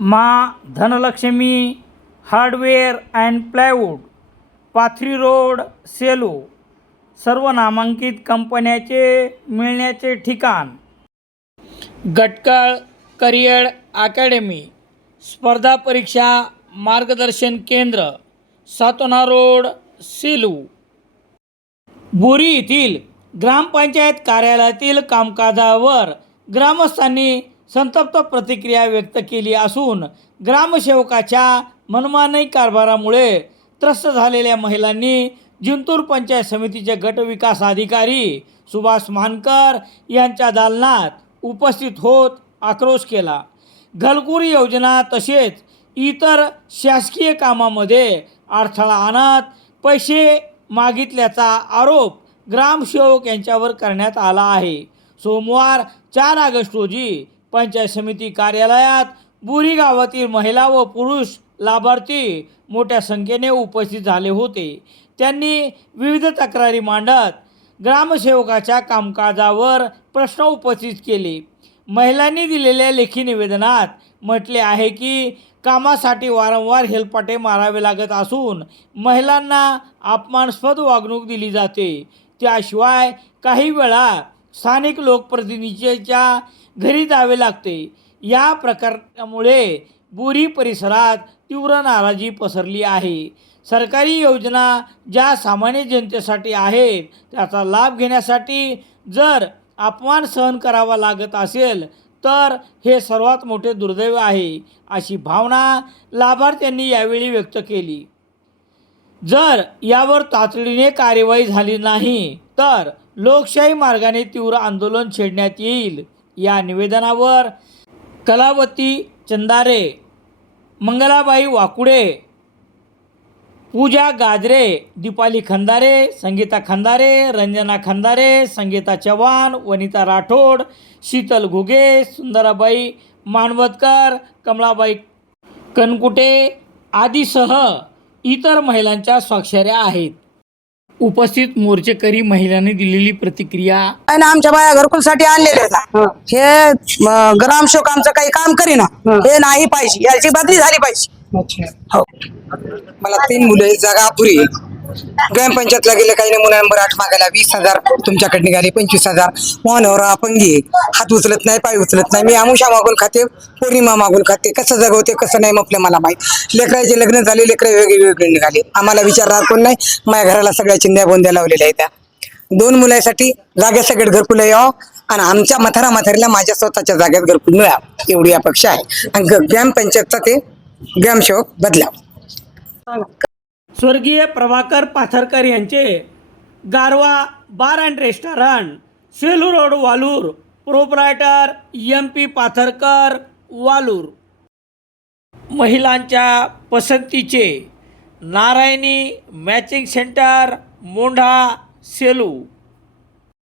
मा Dhanlaxmi hardware and plywood Pathri road Selu सर्व नामांकित कंपन्याचे मिळण्याचे ठिकाण. गटकळ करिअर अकॅडमी स्पर्धा परीक्षा मार्गदर्शन केंद्र सातोना रोड सेलू. बोरी येथील ग्रामपंचायत कार्यालयातील कामकाजावर ग्रामस्थांनी संतप्त प्रतिक्रिया व्यक्त केली असून ग्रामसेवकाच्या मनमानई कारभारामुळे त्रस्त झालेल्या महिलांनी जिंतूर पंचायत समितीचे गटविकास अधिकारी सुभाष मानकर यांच्या दालनात उपस्थित होत आक्रोश केला. घलकुरी योजना तसेच इतर शासकीय कामामध्ये अडथळा आणत पैसे मागितल्याचा आरोप ग्रामसेवक यांच्यावर करण्यात आला आहे. सोमवार चार ऑगस्ट रोजी पंचायत समिती कार्यालयात बुरी गावातील महिला व पुरुष लाभार्थी मोठ्या संख्येने उपस्थित झाले होते. त्यांनी विविध तक्रारी मांडत ग्रामसेवकाच्या कामकाजावर प्रश्न उपस्थित केले. महिलांनी दिलेल्या लेखी निवेदनात म्हटले आहे की कामासाठी वारंवार हेलपाटे मारावे लागत असून महिलांना अपमानास्पद वागणूक दिली जाते. त्याशिवाय काही वेळा स्थानिक लोकप्रतिनिधीच्या घरी जावे लागते. या प्रकारामुळे बुरी परिसरात तीव्र नाराजी पसरली आहे. सरकारी योजना ज्या सामान्य जनतेसाठी आहेत त्याचा लाभ घेण्यासाठी जर अपमान सहन करावा लागत असेल तर हे सर्वात मोठे दुर्दैव आहे अशी भावना लाभार्थ्यांनी यावेळी व्यक्त केली. जर यावर तातडीने कार्यवाही झाली नाही तर लोकशाही मार्गाने तीव्र आंदोलन छेडण्यात येईल. या निवेदनावर कलावती चंदारे मंगलाबाई वाकुडे पूजा गाजरे दीपाली खंदारे संगीता खंदारे रंजना खंदारे संगीता चव्हाण वनिता राठोड शीतल घुगे सुंदराबाई मानवतकर कमलाबाई कनकुटे आदीसह इतर महिलांच्या स्वाक्षऱ्या आहेत. उपस्थित मोर्चेकरी महिलांनी दिलेली प्रतिक्रिया आणि आमच्या बाया घरकुलसाठी आणलेले आहेत हे. म, ग्रामसेवक आमचं काही काम करीना. हे. नाही पाहिजे. याची बदली झाली पाहिजे. हो. मला तीन मुलं आहेत जागा अपुरी आहे. ग्रामपंचायतला गेले काही नमुना नंबर आठ मागायला वीस हजार तुमच्याकडे निघाले पंचवीस हजार. मोहनवर अपंगी हात उचलत नाही पाय उचलत नाही. मी आमुषा मागून खाते पौर्णिमा मागून खाते. कसं जगवते कसं नाही म्हटलं मला माहीत. लेकराचे लग्न झाले लेकरं वेगळे वेगळे निघाले. आम्हाला विचारणार कोण नाही. माझ्या घराला सगळ्या चिंध्या बोंद्या लावलेल्या आहेत त्या. दोन मुलांसाठी जाग्या सगळ्यात घरकुल यावं हो. आणि आमच्या मथारा मथारीला माझ्या स्वतःच्या जाग्यात घरकुल मिळावं. एवढी अपेक्षा आहे. आणि ग्रामपंचायतचा ते ग्रामसेवक बदलावं. स्वर्गीय प्रभाकर पाथरकर यांचे Garwa bar and restaurant Selu road Walur. Proprietor M P Patharkar Walur. महिलांच्या पसंतीचे नारायणी मॅचिंग सेंटर मोंढा सेलू.